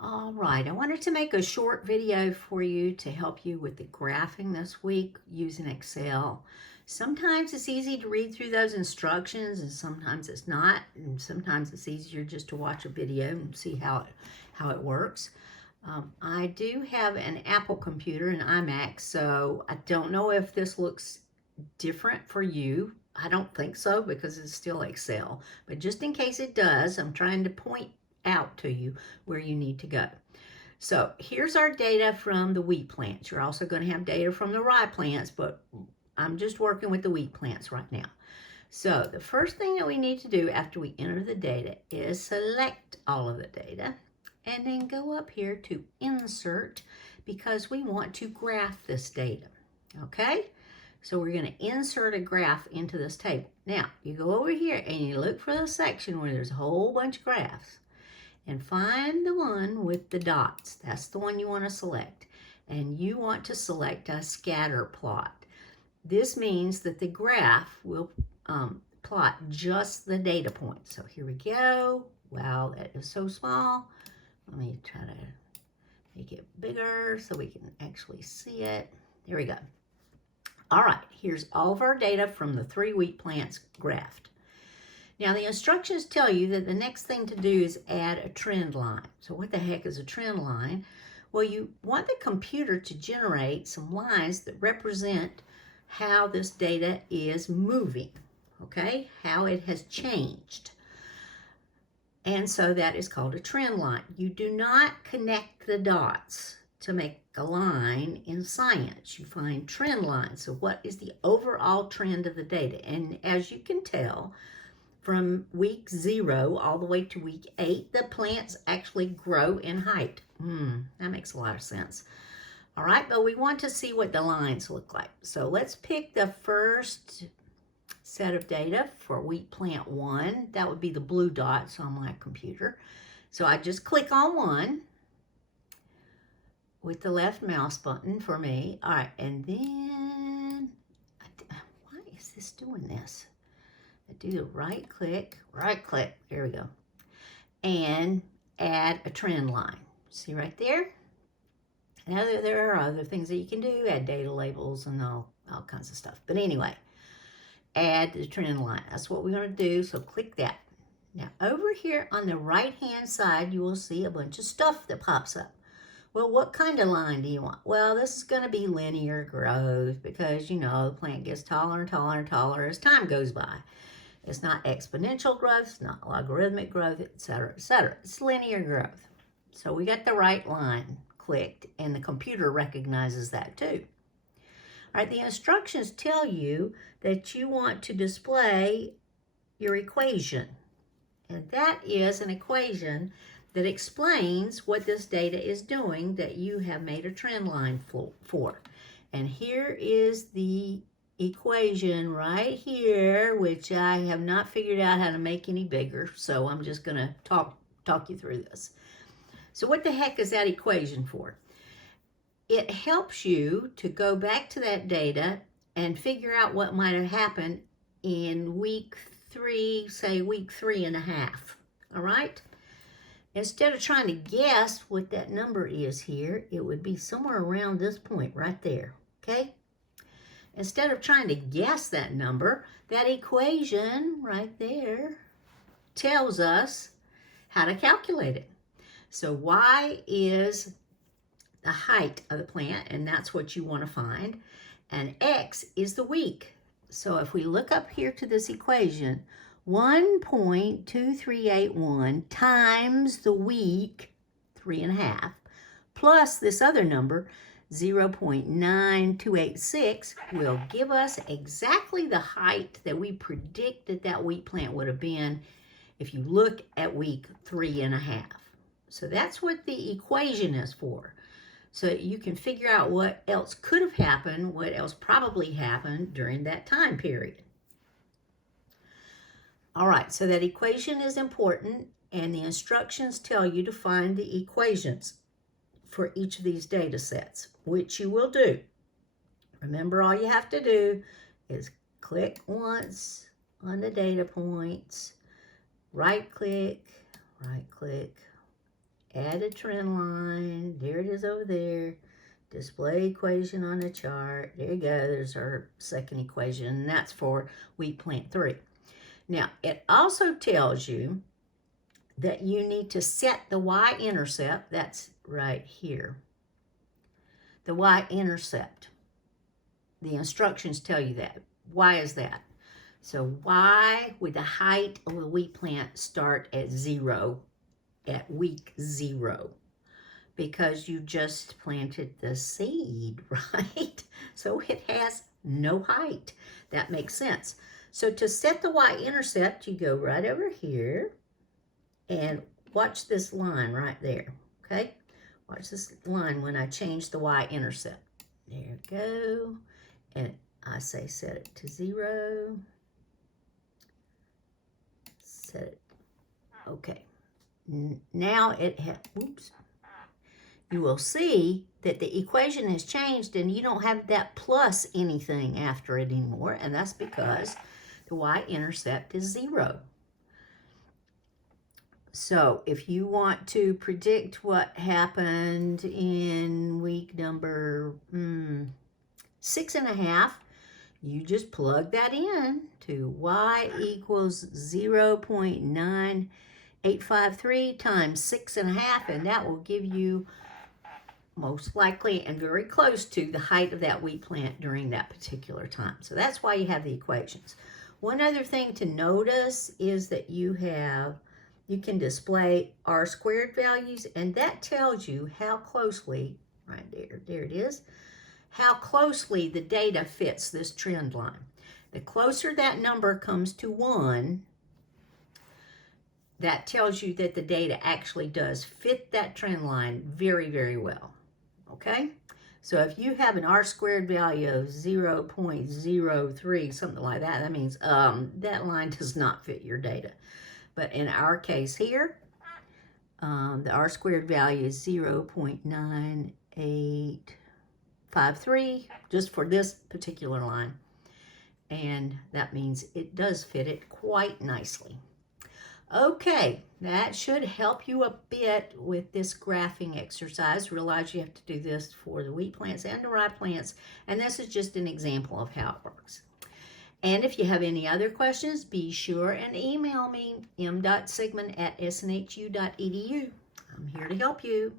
All right, I wanted to make a short video for you to help you with the graphing this week using Excel. Sometimes it's easy to read through those instructions and sometimes it's not. And sometimes it's easier just to watch a video and see how it works. I do have an Apple computer, an iMac, so I don't know if this looks different for you. I don't think so because it's still Excel. But just in case it does, I'm trying to point out to you where you need to go. So here's our data from the wheat plants. You're also going to have data from the rye plants, but I'm just working with the wheat plants right now. So the first thing that we need to do after we enter the data is select all of the data and then go up here to insert because we want to graph this data. Okay? So we're going to insert a graph into this table. Now, you go over here and you look for the section where there's a whole bunch of graphs and find the one with the dots. That's the one you want to select. And you want to select a scatter plot. This means that the graph will plot just the data points. So here we go. Wow, that is so small. Let me try to make it bigger so we can actually see it. There we go. All right, here's all of our data from the 3 wheat plants graphed. Now the instructions tell you that the next thing to do is add a trend line. So what the heck is a trend line? Well, you want the computer to generate some lines that represent how this data is moving, okay? How it has changed. And so that is called a trend line. You do not connect the dots to make a line in science. You find trend lines. So what is the overall trend of the data? And as you can tell, from week 0 all the way to week 8, the plants actually grow in height. That makes a lot of sense. All right, but we want to see what the lines look like. So let's pick the first set of data for wheat plant 1. That would be the blue dots on my computer. So I just click on one with the left mouse button for me. All right, and then, why is this doing this? I do the right click, there we go, and add a trend line. See right there? Now there are other things that you can do, add data labels and all kinds of stuff. But anyway, add the trend line. That's what we're going to do, so click that. Now over here on the right-hand side, you will see a bunch of stuff that pops up. Well, what kind of line do you want? Well, this is going to be linear growth because, you know, the plant gets taller and taller and taller as time goes by. It's not exponential growth, it's not logarithmic growth, etc., etc. It's linear growth. So we got the right line clicked, and the computer recognizes that too. All right, the instructions tell you that you want to display your equation. And that is an equation that explains what this data is doing that you have made a trend line for. And here is the equation right here, which I have not figured out how to make any bigger, so I'm just going to talk you through this. So what the heck is that equation for? It helps you to go back to that data and figure out what might have happened in week 3, say week 3.5, all right? Instead of trying to guess what that number is here, it would be somewhere around this point right there, okay? Instead of trying to guess that number, that equation right there tells us how to calculate it. So y is the height of the plant, and that's what you want to find. And x is the week. So if we look up here to this equation, 1.2381 times the week, 3.5, plus this other number, 0.9286, will give us exactly the height that we predicted that wheat plant would have been if you look at week 3.5. So that's what the equation is for. So you can figure out what else could have happened, what else probably happened during that time period. All right, so that equation is important, and the instructions tell you to find the equations for each of these data sets, which you will do. Remember, all you have to do is click once on the data points, right click, add a trend line. There it is over there. Display equation on the chart. There you go. There's our second equation, and that's for wheat plant 3. Now, it also tells you that you need to set the y-intercept. That's right here. The y-intercept. The instructions tell you that. Why is that? So why would the height of the wheat plant start at 0 at week 0? Because you just planted the seed, right? So it has no height. That makes sense. So to set the y-intercept, you go right over here and watch this line right there, okay? Watch this line when I change the y-intercept. There you go. And I say set it to 0. Set it. Okay. Now it has, oops. You will see that the equation has changed and you don't have that plus anything after it anymore. And that's because the y-intercept is 0. So if you want to predict what happened in week number 6.5, you just plug that in to y equals 0.9853 times 6.5, and that will give you most likely and very close to the height of that wheat plant during that particular time. So that's why you have the equations. One other thing to notice is that you can display R² values, and that tells you how closely, right there it is, how closely the data fits this trend line. The closer that number comes to 1, that tells you that the data actually does fit that trend line very, very well. Okay? So if you have an R² value of 0.03, something like that, that means that line does not fit your data. But in our case here, the R² value is 0.9853 just for this particular line. And that means it does fit it quite nicely. Okay, that should help you a bit with this graphing exercise. Realize you have to do this for the wheat plants and the rye plants, and this is just an example of how it works. And if you have any other questions, be sure and email me, m.sigmon@snhu.edu. I'm here to help you.